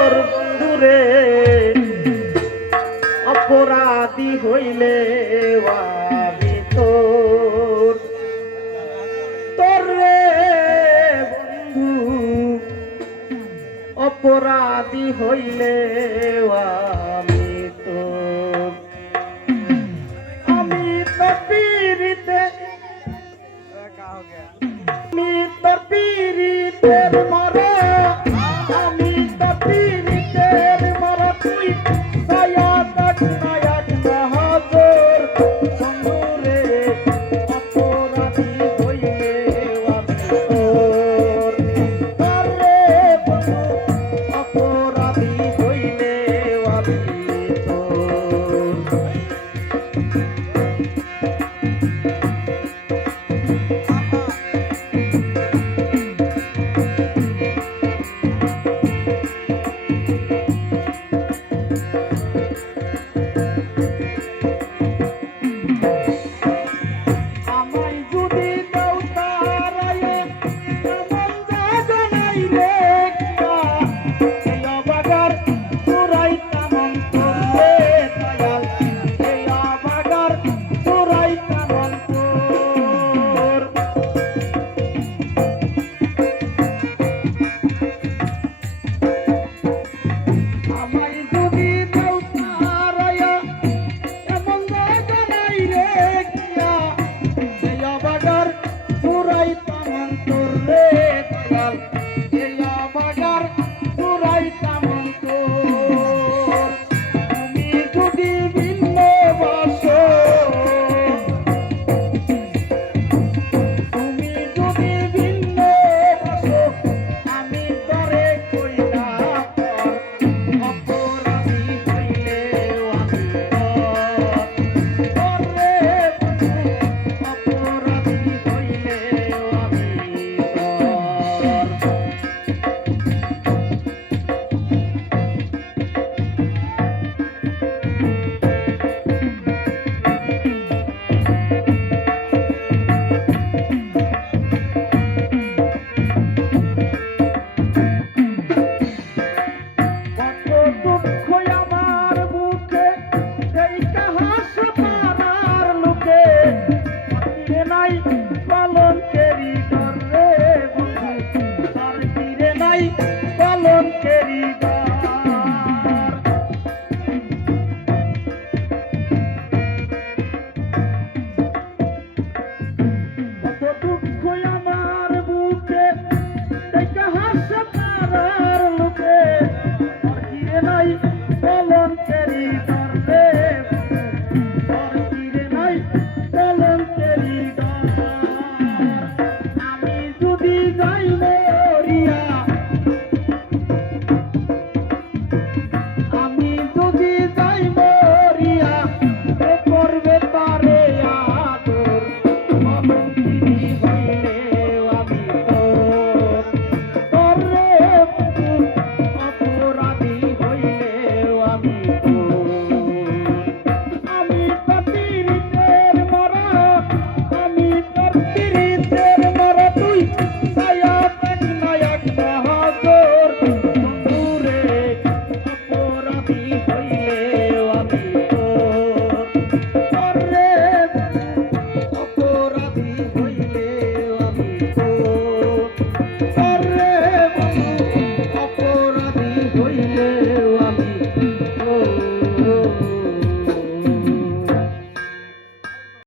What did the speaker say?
তোর বন্ধুরে অপরাধী হইলে আমি তোর। তোর রে বন্ধু অপরাধী হইলে আমি তো পীড়িতে